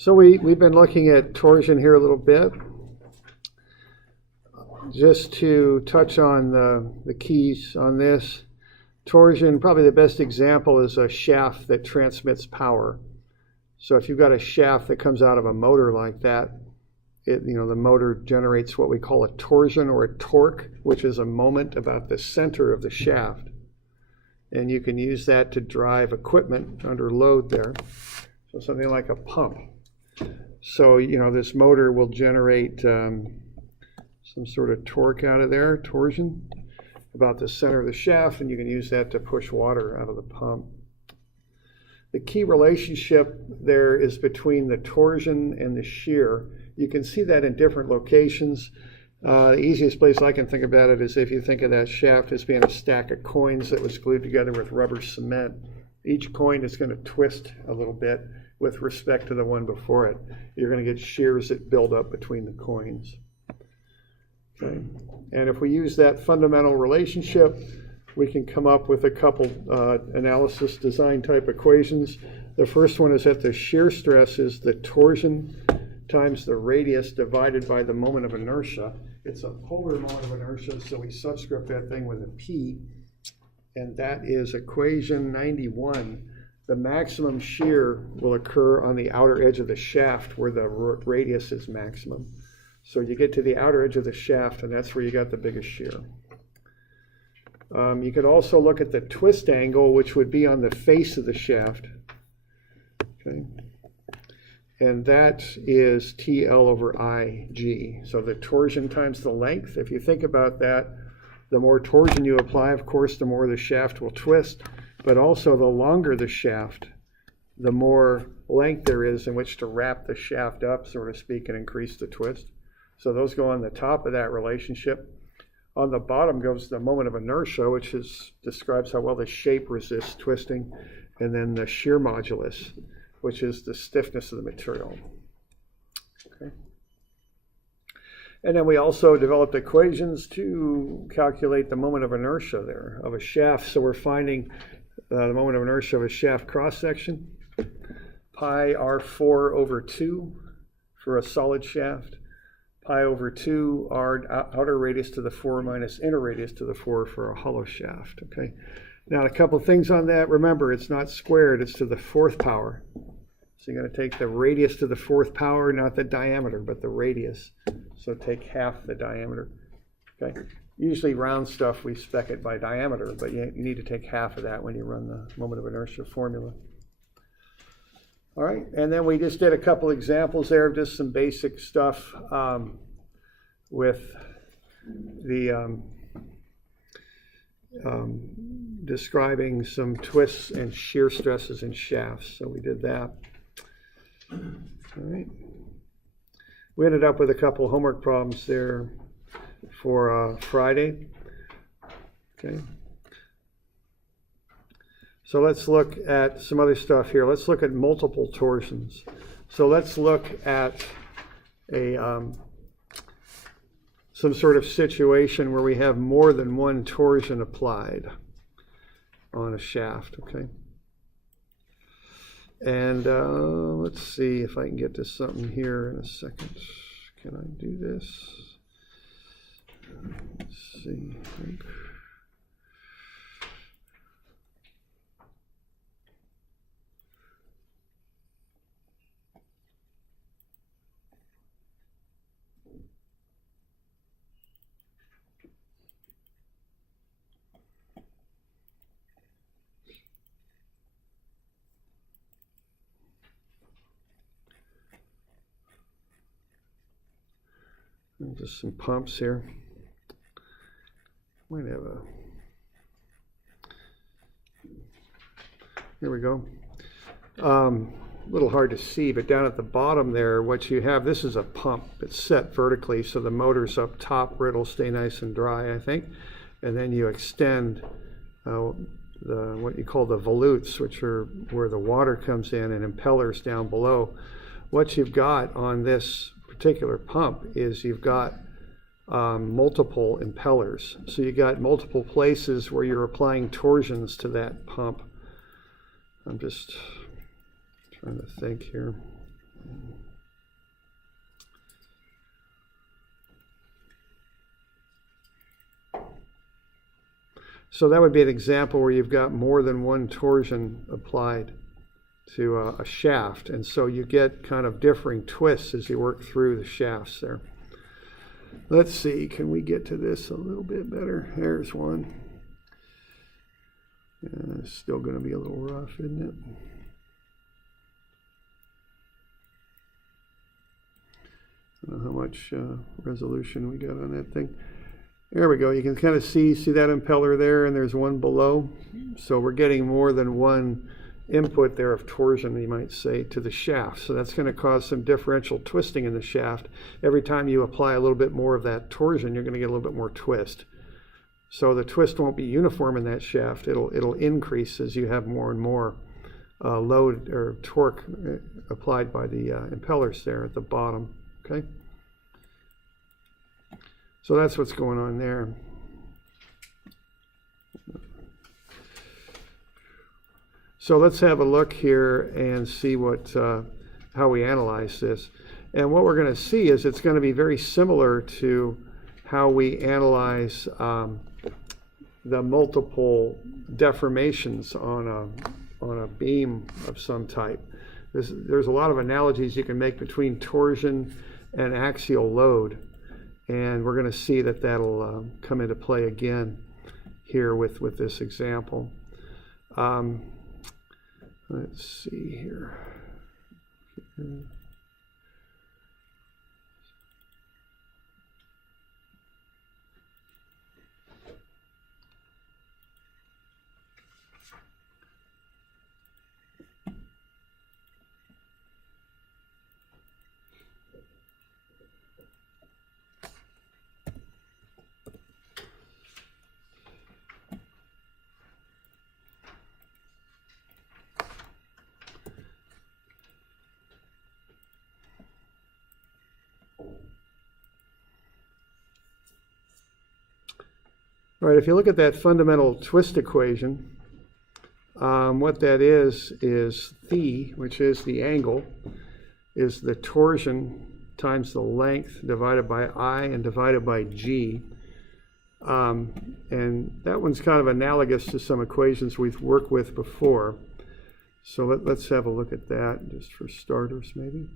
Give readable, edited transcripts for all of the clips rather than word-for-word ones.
So we've been looking at torsion here a little bit. Just to touch on the keys on this, torsion, probably the best example is a shaft that transmits power. So if you've got a shaft that comes out of a motor like that, the motor generates what we call a torsion or a torque, which is a moment about the center of the shaft. And you can use that to drive equipment under load there. So something like a pump. So, this motor will generate some sort of torque out of there, torsion, about the center of the shaft, and you can use that to push water out of the pump. The key relationship there is between the torsion and the shear. You can see that in different locations. The easiest place I can think about it is if you think of that shaft as being a stack of coins that was glued together with rubber cement. Each coin is going to twist a little bit with respect to the one before it. You're going to get shears that build up between the coins. Okay. And if we use that fundamental relationship, we can come up with a couple analysis design type equations. The first one is that the shear stress is the torsion times the radius divided by the moment of inertia. It's a polar moment of inertia, so we subscript that thing with a P, and that is equation 91. The maximum shear will occur on the outer edge of the shaft where the radius is maximum. So you get to the outer edge of the shaft, and that's where you got the biggest shear. You could also look at the twist angle, which would be on the face of the shaft. Okay. And that is TL over IG. So the torsion times the length. If you think about that, the more torsion you apply, of course, the more the shaft will twist. But also the longer the shaft, the more length there is in which to wrap the shaft up, so to speak, and increase the twist. So those go on the top of that relationship. On the bottom goes the moment of inertia, which describes how well the shape resists twisting, and then the shear modulus, which is the stiffness of the material. Okay. And then we also developed equations to calculate the moment of inertia there of a shaft. So we're finding the moment of inertia of a shaft cross-section, pi r4 over 2 for a solid shaft, pi over 2 r outer radius to the 4 minus inner radius to the 4 for a hollow shaft. Okay. Now a couple things on that. Remember, it's not squared, it's to the 4th power. So you're going to take the radius to the 4th power, not the diameter, but the radius. So take half the diameter. Okay. Usually round stuff, we spec it by diameter, but you need to take half of that when you run the moment of inertia formula. All right, and then we just did a couple examples there of just some basic stuff with the describing some twists and shear stresses in shafts. So we did that. All right. We ended up with a couple homework problems there for Friday. Okay. So let's look at some other stuff here. Let's look at multiple torsions. So let's look at some sort of situation where we have more than one torsion applied on a shaft. Okay. And let's see if I can get to something here in a second. Can I do this? Let's see. Just some pumps here. Might have a. Here we go. A little hard to see, but down at the bottom there, what you have, this is a pump. It's set vertically, so the motor's up top where it'll stay nice and dry, I think. And then you extend what you call the volutes, which are where the water comes in, and impellers down below. What you've got on this particular pump is you've got multiple impellers. So you got multiple places where you're applying torsions to that pump. I'm just trying to think here. So that would be an example where you've got more than one torsion applied to a shaft, and so you get kind of differing twists as you work through the shafts there. Let's see, can we get to this a little bit better? There's one. It's still going to be a little rough, isn't it? I don't know how much resolution we got on that thing. There we go. You can kind of see that impeller there, and there's one below. So we're getting more than one input there of torsion, you might say, to the shaft. So that's going to cause some differential twisting in the shaft. Every time you apply a little bit more of that torsion, you're going to get a little bit more twist. So the twist won't be uniform in that shaft. It'll increase as you have more and more load or torque applied by the impellers there at the bottom. Okay. So that's what's going on there. So let's have a look here and see how we analyze this. And what we're going to see is it's going to be very similar to how we analyze the multiple deformations on a beam of some type. There's a lot of analogies you can make between torsion and axial load. And we're going to see that'll come into play again here with this example. Let's see here. All right, if you look at that fundamental twist equation, what that is phi, which is the angle, is the torsion times the length divided by I and divided by G. And that one's kind of analogous to some equations we've worked with before. So let's have a look at that just for starters maybe.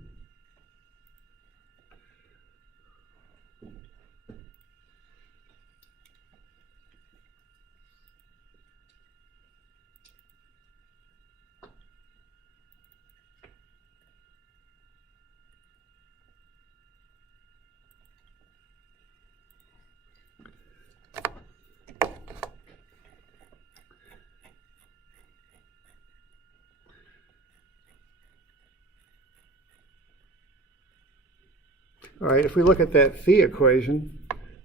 All right, if we look at that phi equation,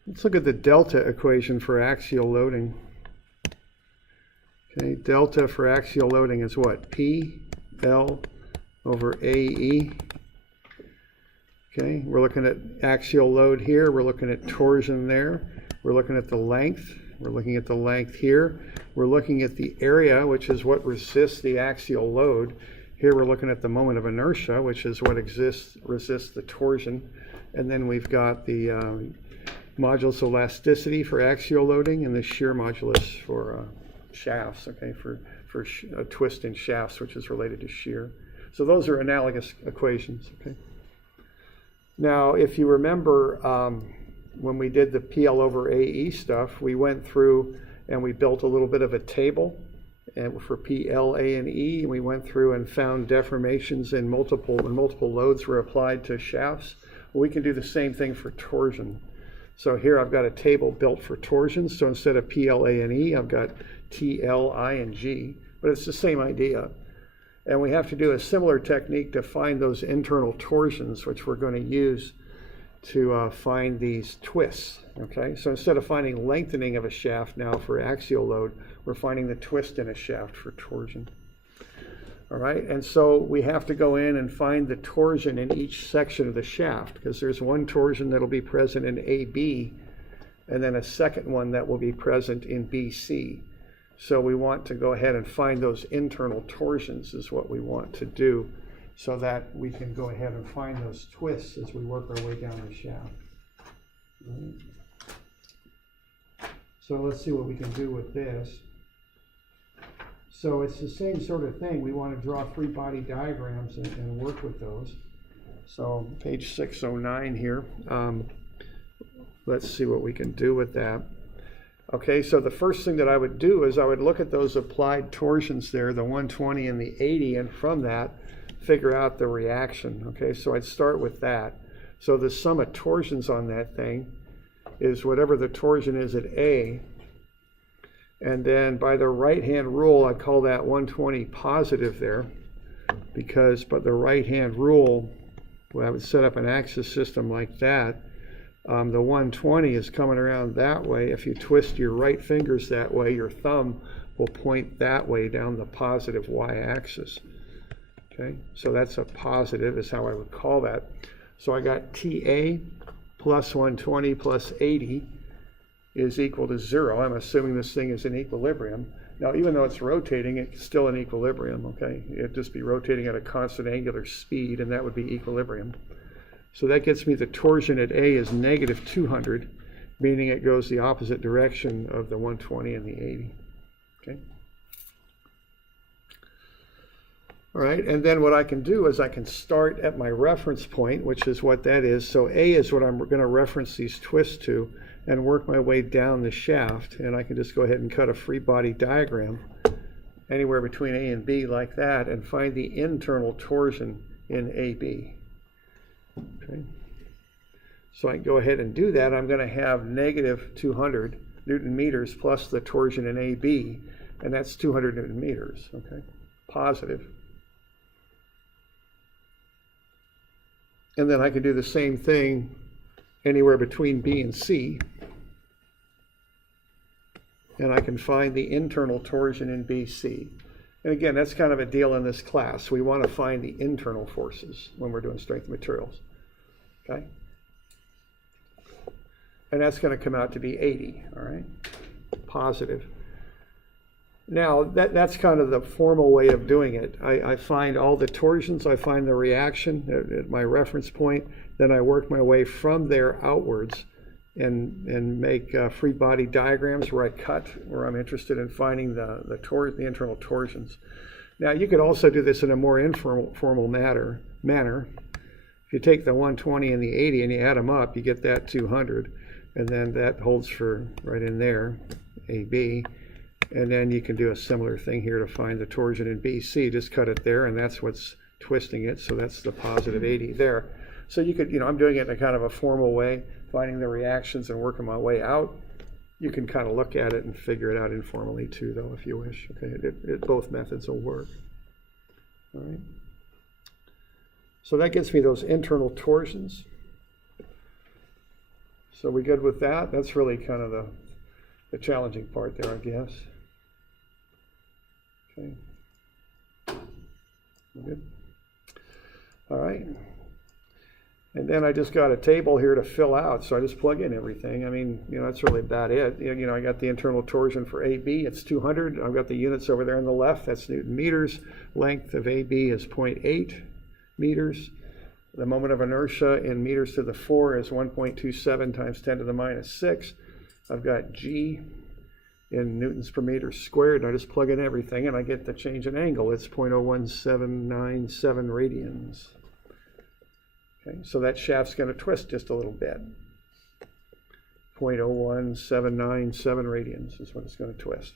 let's look at the delta equation for axial loading. Okay, delta for axial loading is what? PL over AE. Okay, we're looking at axial load here. We're looking at torsion there. We're looking at the length. We're looking at the length here. We're looking at the area, which is what resists the axial load. Here we're looking at the moment of inertia, which is what resists the torsion. And then we've got the modulus elasticity for axial loading and the shear modulus for shafts, okay, for a twist in shafts, which is related to shear. So those are analogous equations, okay. Now, if you remember when we did the PL over AE stuff, we went through and we built a little bit of a table and for PL, A, and E. We went through and found deformations when multiple loads were applied to shafts. We can do the same thing for torsion. So here I've got a table built for torsion. So instead of PL, A, and E, I've got TL, I, and G. But it's the same idea. And we have to do a similar technique to find those internal torsions, which we're going to use to find these twists. Okay, so instead of finding lengthening of a shaft now for axial load, we're finding the twist in a shaft for torsion. All right, and so we have to go in and find the torsion in each section of the shaft, because there's one torsion that'll be present in AB, and then a second one that will be present in BC. So we want to go ahead and find those internal torsions is what we want to do so that we can go ahead and find those twists as we work our way down the shaft. Right. So let's see what we can do with this. So it's the same sort of thing. We want to draw free body diagrams and work with those. So page 609 here. Let's see what we can do with that. Okay, so the first thing that I would do is I would look at those applied torsions there, the 120 and the 80, and from that, figure out the reaction. Okay, so I'd start with that. So the sum of torsions on that thing is whatever the torsion is at A. And then by the right-hand rule, I call that 120 positive there, because by the right-hand rule, well, I would set up an axis system like that. The 120 is coming around that way. If you twist your right fingers that way, your thumb will point that way down the positive y-axis. Okay, so that's a positive is how I would call that. So I got TA plus 120 plus 80 is equal to 0. I'm assuming this thing is in equilibrium. Now, even though it's rotating, it's still in equilibrium, okay? It'd just be rotating at a constant angular speed, and that would be equilibrium. So that gets me the torsion at A is negative 200, meaning it goes the opposite direction of the 120 and the 80, okay? All right, and then what I can do is I can start at my reference point, which is what that is. So A is what I'm going to reference these twists to, and work my way down the shaft. And I can just go ahead and cut a free body diagram anywhere between A and B like that, and find the internal torsion in AB. Okay. So I can go ahead and do that. I'm going to have negative 200 Newton meters plus the torsion in AB, and that's 200 Newton meters, okay, positive. And then I can do the same thing anywhere between B and C. And I can find the internal torsion in BC. And again, that's kind of a deal in this class. We want to find the internal forces when we're doing strength materials. Okay? And that's going to come out to be 80, all right? Positive. Now, that's kind of the formal way of doing it. I find all the torsions, I find the reaction at my reference point, then I work my way from there outwards and make free body diagrams where I cut, where I'm interested in finding the internal torsions. Now, you could also do this in a more informal manner. If you take the 120 and the 80 and you add them up, you get that 200, and then that holds for right in there, AB. And then you can do a similar thing here to find the torsion in BC. Just cut it there, and that's what's twisting it. So that's the positive 80 there. So you could, I'm doing it in a kind of a formal way, finding the reactions and working my way out. You can kind of look at it and figure it out informally too, though, if you wish. Okay, both methods will work. All right. So that gets me those internal torsions. So we good with that? That's really kind of the challenging part there, I guess. Okay. Good. All right. And then I just got a table here to fill out, so I just plug in everything. I mean, that's really about it. I got the internal torsion for AB, it's 200. I've got the units over there on the left, that's Newton meters. Length of AB is 0.8 meters. The moment of inertia in meters to the 4 is 1.27 times 10 to the minus 6. I've got G in newtons per meter squared, and I just plug in everything, and I get the change in angle. It's 0.01797 radians. Okay, so that shaft's going to twist just a little bit. 0.01797 radians is what it's going to twist.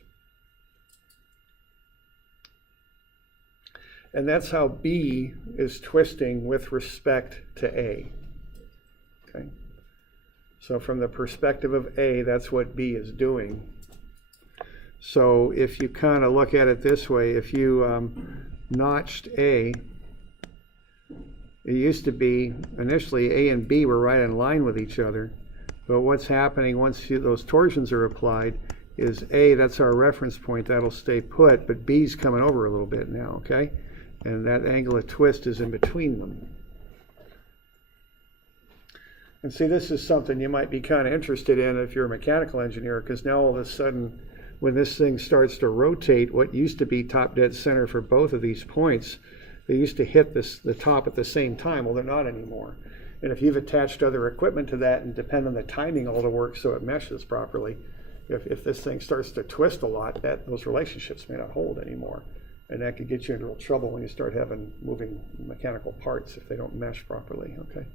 And that's how B is twisting with respect to A. Okay. So from the perspective of A, that's what B is doing. So if you kind of look at it this way, if you notched A, it used to be initially A and B were right in line with each other. But what's happening once those torsions are applied is A, that's our reference point, that'll stay put, but B's coming over a little bit now, okay? And that angle of twist is in between them. And see, this is something you might be kind of interested in if you're a mechanical engineer, because now all of a sudden, when this thing starts to rotate, what used to be top dead center for both of these points They used to hit the top at the same time. Well, they're not anymore. And if you've attached other equipment to that and depend on the timing all to work so it meshes properly, if this thing starts to twist a lot, those relationships may not hold anymore. And that could get you into real trouble when you start having moving mechanical parts if they don't mesh properly, okay?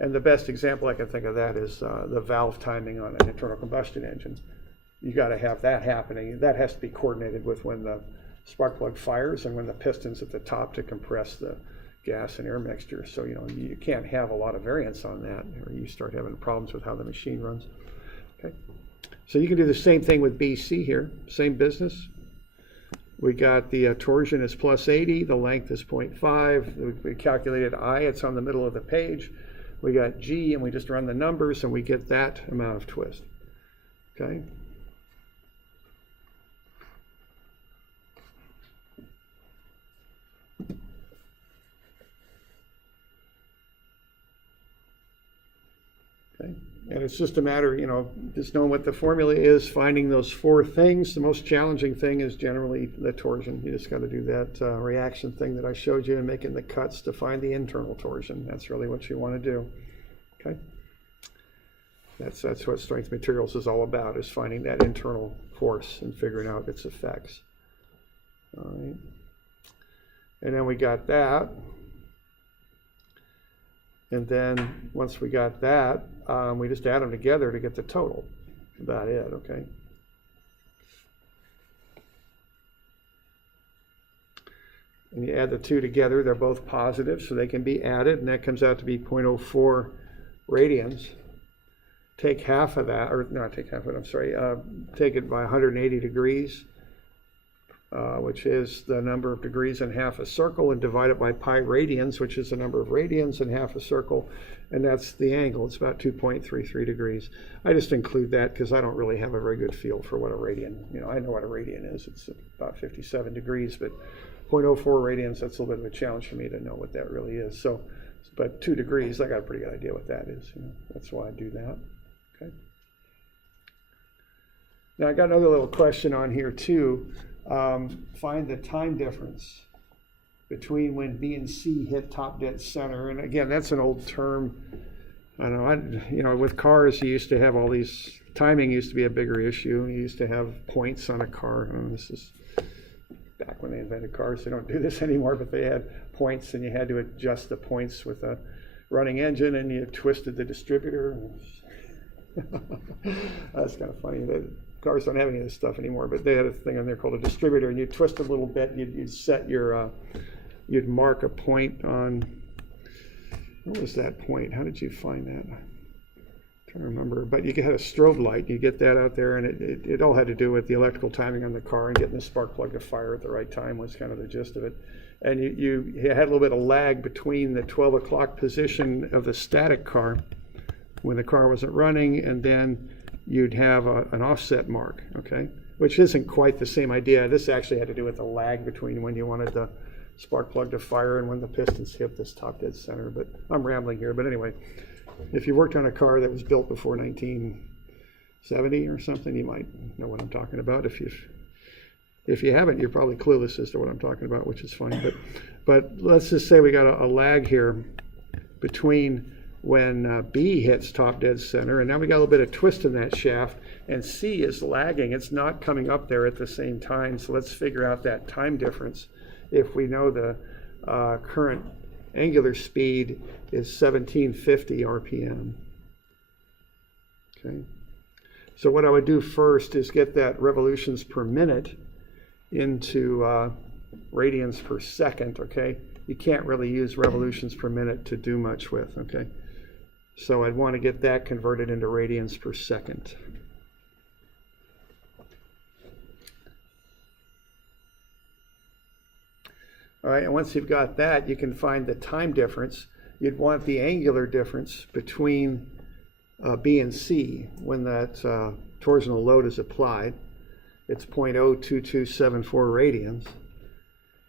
And the best example I can think of that is the valve timing on an internal combustion engine. You got to have that happening. That has to be coordinated with when the spark plug fires and when the piston's at the top to compress the gas and air mixture. So, you can't have a lot of variance on that, or you start having problems with how the machine runs. Okay. So you can do the same thing with BC here, same business. We got the torsion is plus 80, the length is 0.5. We calculated I, it's on the middle of the page. We got G, and we just run the numbers, and we get that amount of twist. Okay. Okay. And it's just a matter, just knowing what the formula is, finding those four things. The most challenging thing is generally the torsion. You just got to do that reaction thing that I showed you and making the cuts to find the internal torsion. That's really what you want to do. Okay. That's what strength materials is all about, is finding that internal force and figuring out its effects. All right. And then we got that. And then once we got that, we just add them together to get the total. That's about it, okay? And you add the two together, they're both positive, so they can be added, and that comes out to be 0.04 radians. Take half of that, or not take half of it, I'm sorry, take it by 180 degrees, which is the number of degrees in half a circle, and divide it by pi radians, which is the number of radians in half a circle, and that's the angle. It's about 2.33 degrees. I just include that because I don't really have a very good feel for what a radian, I know what a radian is. It's about 57 degrees, but 0.04 radians, that's a little bit of a challenge for me to know what that really is. So, but 2 degrees, I got a pretty good idea what that is. That's why I do that. Okay. Now I got another little question on here too. Find the time difference between when B and C hit top dead center. And again, that's an old term. I know, with cars, you used to have all these, timing used to be a bigger issue. You used to have points on a car. This is back when they invented cars. They don't do this anymore, but they had points, and you had to adjust the points with a running engine, and you twisted the distributor. That's kind of funny. Cars don't have any of this stuff anymore, but they had a thing on there called a distributor, and you twist a little bit, you'd set your, you'd mark a point on, what was that point? How did you find that? I'm trying to remember, but you had a strobe light, you get that out there, and it all had to do with the electrical timing on the car and getting the spark plug to fire at the right time was kind of the gist of it. And you had a little bit of lag between the 12 o'clock position of the static car when the car wasn't running, and then you'd have an offset mark, okay? Which isn't quite the same idea. This actually had to do with the lag between when you wanted the spark plug to fire and when the pistons hit this top dead center. But I'm rambling here. But anyway, if you worked on a car that was built before 1970 or something, you might know what I'm talking about. If you haven't, you're probably clueless as to what I'm talking about, which is fine. But let's just say we got a lag here between when B hits top dead center, and now we got a little bit of twist in that shaft, and C is lagging. It's not coming up there at the same time, so let's figure out that time difference. If we know the current angular speed is 1750 RPM. Okay. So what I would do first is get that revolutions per minute into radians per second, okay? You can't really use revolutions per minute to do much with, okay? So I'd want to get that converted into radians per second. All right, and once you've got that, you can find the time difference. You'd want the angular difference between B and C when that torsional load is applied. It's 0.02274 radians.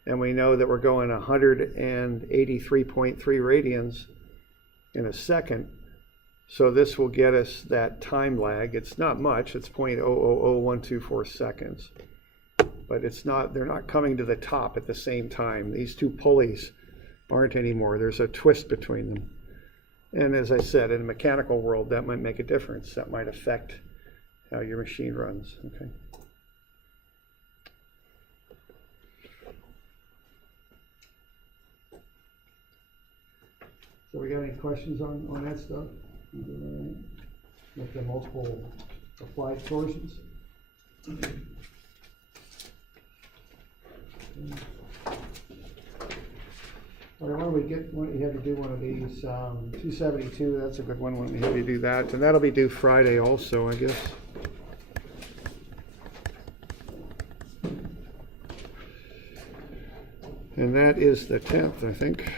And we know that we're going 183.3 radians in a second. So this will get us that time lag. It's not much, it's 0.000124 seconds. But but they're not coming to the top at the same time. These two pulleys aren't anymore. There's a twist between them. And as I said, in the mechanical world, that might make a difference. That might affect how your machine runs. Okay. So we got any questions on that stuff? With the multiple applied torsions? All right, why don't we you have to do one of these, 272, that's a good one when we have you do that. And that'll be due Friday also, I guess. And that is the 10th, I think.